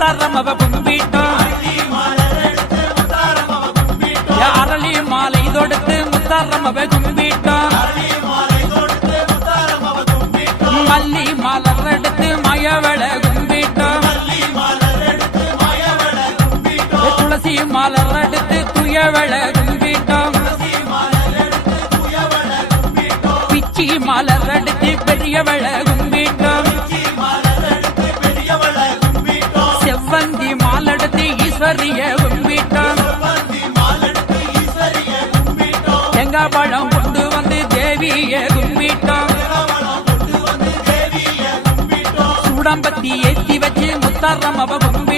முத்தாரம்மவ கும்பிட்டோம் அரளி மாலை தொடுத்து முத்தாரம்மவ கும்பிட்டோம் மல்லி மலர் எடுத்து மயவள கும்பிட்டோம் துளசி மலர் எடுத்து துயவள கும்பிட்டோம் பிச்சி மலர் எடுத்து பெரியவள கும்பிட்டோம் செவ்வந்தி மாலெடுத்து ஈஸ்வரிய கும்பிட்டோம் தேங்காய் பழம் கொண்டு வந்து தேவிய கும்பிட்டோம் சூடம்பத்தி ஏத்தி வச்சு முத்தாரம்மவ கும்பிட்டோம்